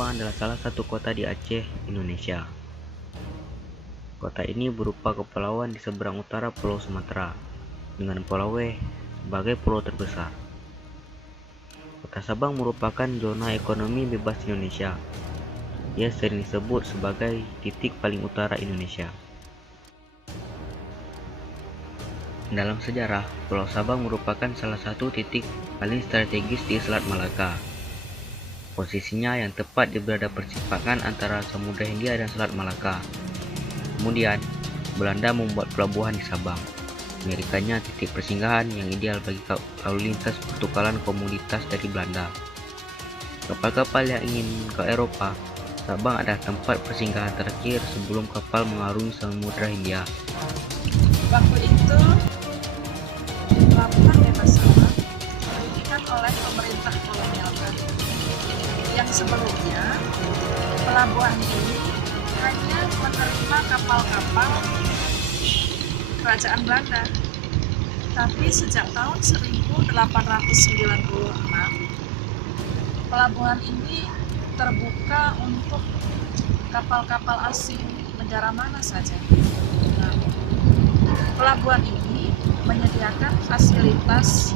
Sabang adalah salah satu kota di Aceh, Indonesia. Kota ini berupa kepulauan di seberang utara Pulau Sumatera, dengan Pulau W sebagai pulau terbesar. Kota Sabang merupakan zona ekonomi bebas Indonesia. Ia sering disebut sebagai titik paling utara Indonesia. Dalam sejarah, Pulau Sabang merupakan salah satu titik paling strategis di Selat Malaka. Posisinya yang tepat di berada persimpangan antara Samudra Hindia dan Selat Malaka. Kemudian, Belanda membuat pelabuhan di Sabang, menjadikannya titik persinggahan yang ideal bagi lalu lintas pertukaran komoditas dari Belanda. Kapal-kapal yang ingin ke Eropa, Sabang adalah tempat persinggahan terakhir sebelum kapal mengarungi Samudra Hindia. Waktu itu, pelabuhan bebas Sabang didirikan oleh pemerintah kolonial Belanda. Yang sebelumnya, pelabuhan ini hanya menerima kapal-kapal kerajaan Belanda. Tapi sejak tahun 1896, pelabuhan ini terbuka untuk kapal-kapal asing negara mana saja. Nah, pelabuhan ini menyediakan fasilitas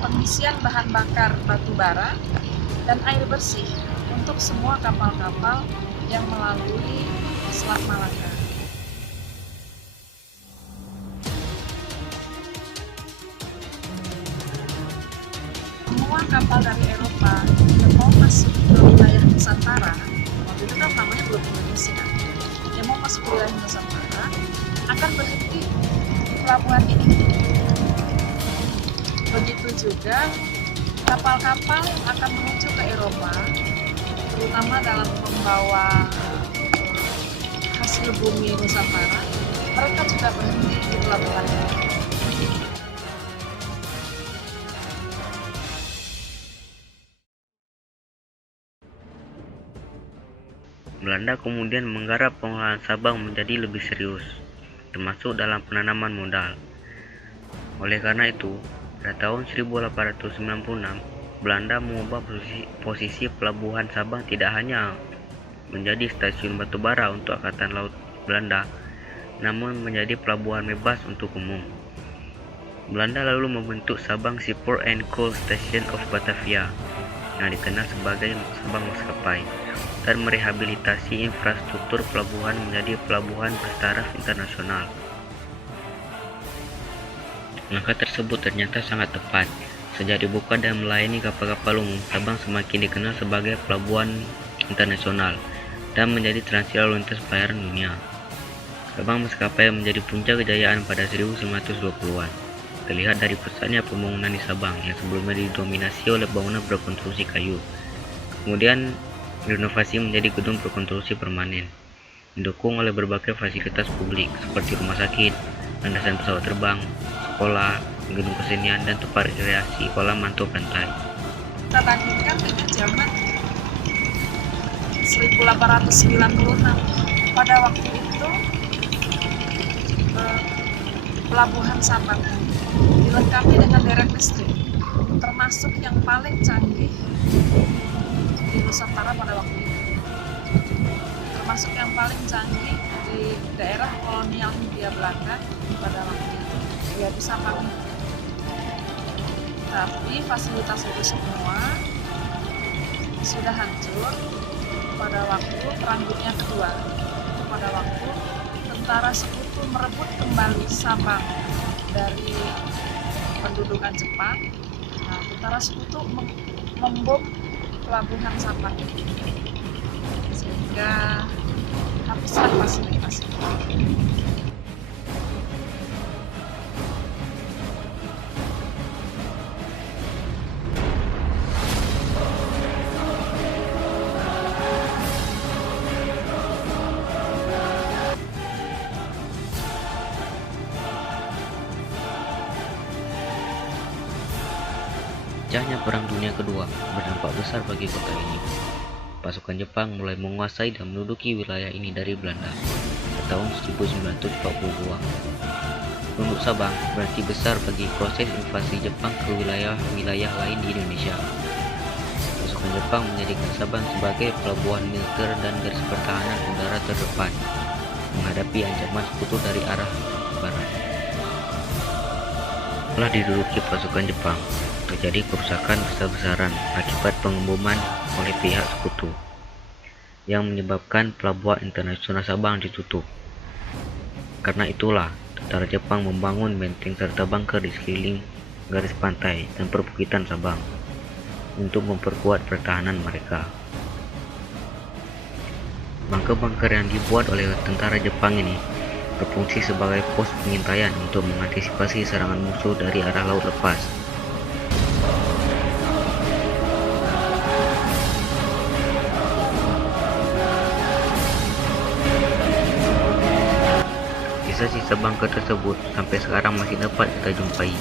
pengisian bahan bakar batu bara dan air bersih untuk semua kapal-kapal yang melalui Selat Malaka. Semua kapal dari Eropa yang mau masuk ke wilayah Nusantara, waktu itu kan namanya belum Indonesia, yang mau masuk ke wilayah Nusantara akan berhenti di pelabuhan ini. Begitu juga kapal-kapal yang akan menuju ke Eropa, terutama dalam membawa hasil bumi Nusantara, mereka juga berhenti di pelabuhan ini. Belanda kemudian menggarap pengelolaan Sabang menjadi lebih serius, termasuk dalam penanaman modal. Oleh karena itu, pada tahun 1896, Belanda mengubah posisi pelabuhan Sabang tidak hanya menjadi stasiun batubara untuk Angkatan Laut Belanda, namun menjadi pelabuhan bebas untuk umum. Belanda lalu membentuk Sabang Seaport and Coal Station of Batavia, yang dikenal sebagai Sabang Maskapai, dan merehabilitasi infrastruktur pelabuhan menjadi pelabuhan bertaraf internasional. Langkah tersebut ternyata sangat tepat. Sejak dibuka dan melayani kapal-kapal umum, Sabang semakin dikenal sebagai pelabuhan internasional dan menjadi transit lalu lintas pelayaran dunia. Sabang Maskapai menjadi puncak kejayaan pada 1920-an. Terlihat dari pesatnya pembangunan di Sabang yang sebelumnya didominasi oleh bangunan berkonstruksi kayu. Kemudian direnovasi menjadi gedung berkonstruksi permanen, didukung oleh berbagai fasilitas publik seperti rumah sakit, landasan pesawat terbang, sekolah, gedung kesenian, dan tempat rekreasi kolam mantu pantai. Kita bandingkan dengan zaman 1896. Pada waktu itu, pelabuhan Sabang dilengkapi dengan derek listrik, termasuk yang paling canggih di Nusantara pada waktu itu. Termasuk yang paling canggih di daerah kolonial Hindia Belanda pada waktu itu, yaitu Sabang. Tapi fasilitas itu semua sudah hancur pada waktu Perang Dunia Kedua. Pada waktu tentara Sekutu merebut kembali Sabang dari pendudukan Jepang. Nah, tentara Sekutu membom pelabuhan Sabang sehingga habislah fasilitas itu. Pecahnya Perang Dunia Kedua berdampak besar bagi kota ini. Pasukan Jepang mulai menguasai dan menduduki wilayah ini dari Belanda pada tahun 1942. Penduduk Sabang berarti besar bagi proses invasi Jepang ke wilayah-wilayah lain di Indonesia. pasukan Jepang menjadikan Sabang sebagai pelabuhan militer dan garis pertahanan udara terdepan menghadapi ancaman sekutu dari arah barat. Setelah diduduki pasukan Jepang, terjadi kerusakan besar-besaran akibat pengeboman oleh pihak sekutu yang menyebabkan pelabuhan internasional Sabang ditutup. Karena itulah, tentara Jepang membangun benteng serta bunker di sekeliling garis pantai dan perbukitan Sabang untuk memperkuat pertahanan mereka. Bunker-bunker yang dibuat oleh tentara Jepang ini berfungsi sebagai pos pengintaian untuk mengantisipasi serangan musuh dari arah laut lepas. Sisa-sisa bunker tersebut sampai sekarang masih dapat kita jumpai.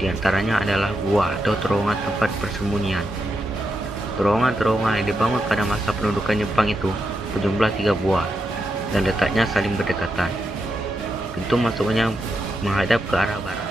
Di antaranya adalah gua atau terowongan tempat persembunyian. Terowongan-terowongan yang dibangun pada masa pendudukan Jepang itu berjumlah 3 buah dan letaknya saling berdekatan. Pintu masuknya menghadap ke arah barat.